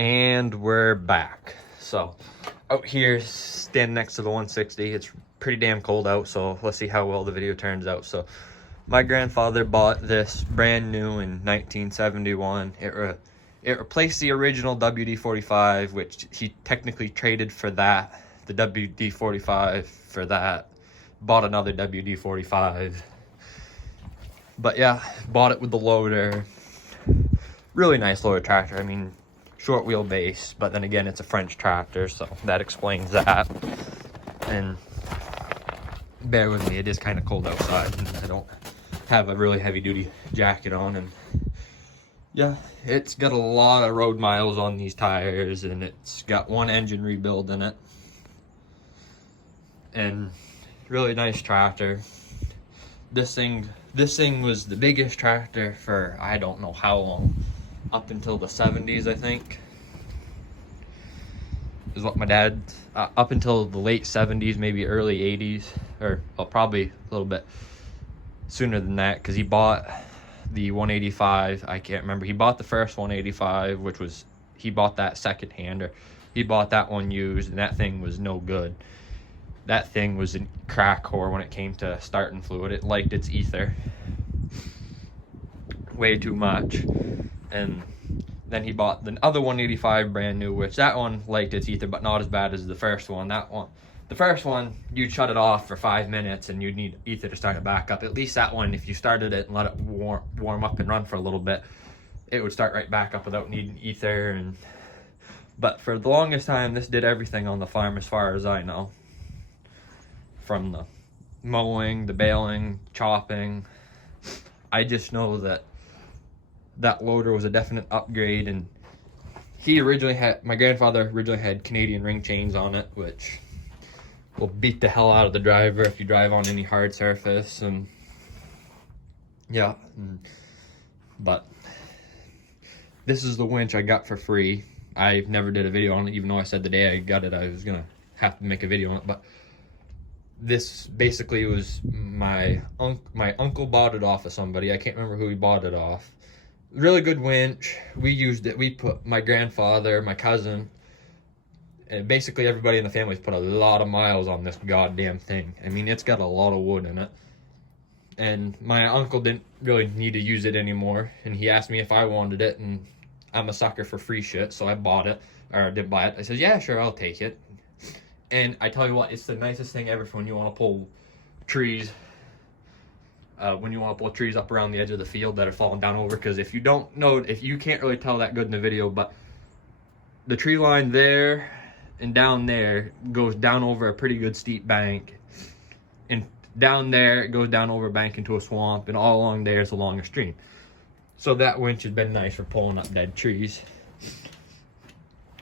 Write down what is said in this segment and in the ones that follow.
And we're back. So out here, standing next to the 160. It's pretty damn cold out, so let's see how well the video turns out. So my grandfather bought this brand new in 1971. It replaced the original WD-45, which he technically traded for that, the WD-45 for that. Bought another WD-45. But yeah, bought it with the loader. Really nice loader tractor. I mean, short wheelbase, but then again, it's a French tractor, so that explains that. And bear with me, it is kind of cold outside, and I don't have a really heavy duty jacket on. And yeah, it's got a lot of road miles on these tires, and it's got one engine rebuild in it. And really nice tractor. This thing was the biggest tractor for I don't know how long. Up until the 70s, I think, is what my dad, up until the late 70s, maybe early 80s, or well, probably a little bit sooner than that, because he bought the 185. I can't remember. He bought the first 185, which was, he bought that second-hander. He bought that one used, and that thing was no good. That thing was a crack whore when it came to starting fluid. It liked its ether way too much. And then he bought the other 185 brand new, which that one liked its ether, but not as bad as the first one. The first one, you'd shut it off for 5 minutes and you'd need ether to start it back up. At least that one, if you started it and let it warm up and run for a little bit, it would start right back up without needing ether. But for the longest time, this did everything on the farm as far as I know. From the mowing, the baling, chopping. I just know that loader was a definite upgrade, and my grandfather originally had Canadian ring chains on it, which will beat the hell out of the driver if you drive on any hard surface. And yeah, but this is the winch I got for free. I never did a video on it, even though I said the day I got it I was gonna have to make a video on it. But this basically was my uncle bought it off of somebody. I can't remember who he bought it off. Really good winch. We used it. We put, my grandfather, my cousin, and basically everybody in the family's put a lot of miles on this goddamn thing. I mean, it's got a lot of wood in it. And my uncle didn't really need to use it anymore, and he asked me if I wanted it, and I'm a sucker for free shit, so I bought it, or did buy it. I said, yeah, sure, I'll take it. And I tell you what, it's the nicest thing ever for when you want to pull trees. When you want to pull trees up around the edge of the field that are falling down over. Because if you don't know, if you can't really tell that good in the video, but the tree line there and down there goes down over a pretty good steep bank. And down there, it goes down over a bank into a swamp. And all along there is along a stream. So that winch has been nice for pulling up dead trees.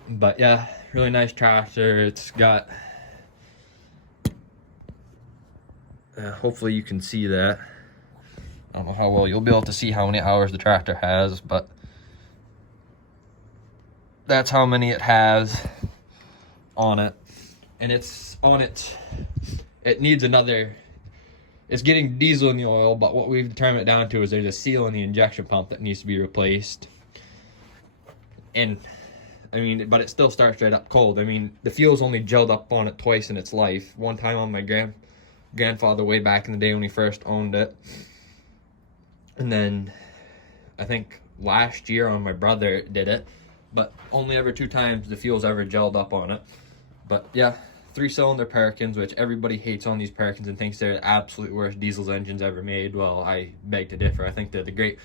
But yeah, really nice tractor. It's got, hopefully you can see that. I don't know how well you'll be able to see how many hours the tractor has, but that's how many it has on it. And it's on it needs another, it's getting diesel in the oil, but what we've determined it down to is there's a seal in the injection pump that needs to be replaced. And I mean, but it still starts right up cold. I mean, the fuel's only gelled up on it twice in its life. One time on my grandfather way back in the day when he first owned it. And then I think last year on my brother did it. But only ever 2 times the fuel's ever gelled up on it. But yeah, 3-cylinder Perkins, which everybody hates on these Perkins and thinks they're the absolute worst diesel engines ever made. Well, I beg to differ. I think they're the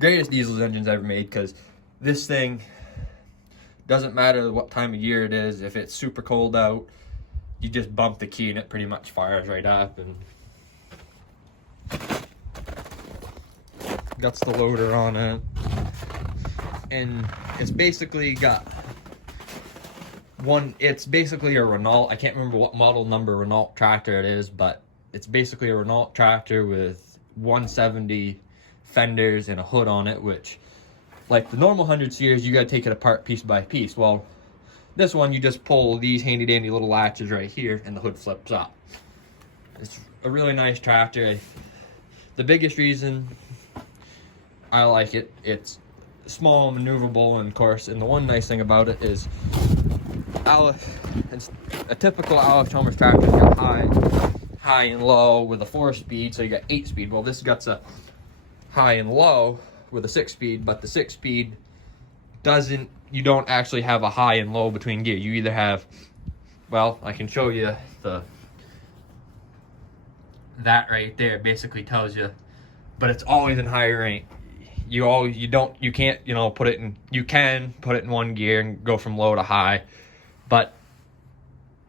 greatest diesel engines ever made, because this thing, doesn't matter what time of year it is. If it's super cold out, you just bump the key and it pretty much fires right up. And got the loader on it, and it's basically got it's basically a Renault. I can't remember what model number Renault tractor it is, but it's basically a Renault tractor with 170 fenders and a hood on it, which, like the normal 100 series, you gotta take it apart piece by piece. Well, this one, you just pull these handy dandy little latches right here and the hood flips up. It's a really nice tractor. The biggest reason I like it, it's small, maneuverable, and of course, and the one nice thing about it is a typical Alex Chalmers tractor, you got high and low with a 4-speed, so you got 8-speed. Well, this got a high and low with a 6-speed, but the 6-speed you don't actually have a high and low between gear. You either have, well, I can show you that right there basically tells you, but it's always in higher rank. You can't, put it in, you can put it in one gear and go from low to high, but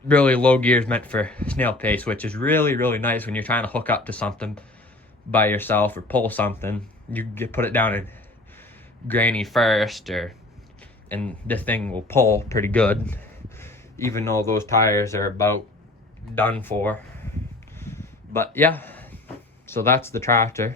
really low gear is meant for snail pace, which is really, really nice when you're trying to hook up to something by yourself or pull something. You put it down in granny first, and this thing will pull pretty good, even though those tires are about done for. But yeah, so that's the tractor.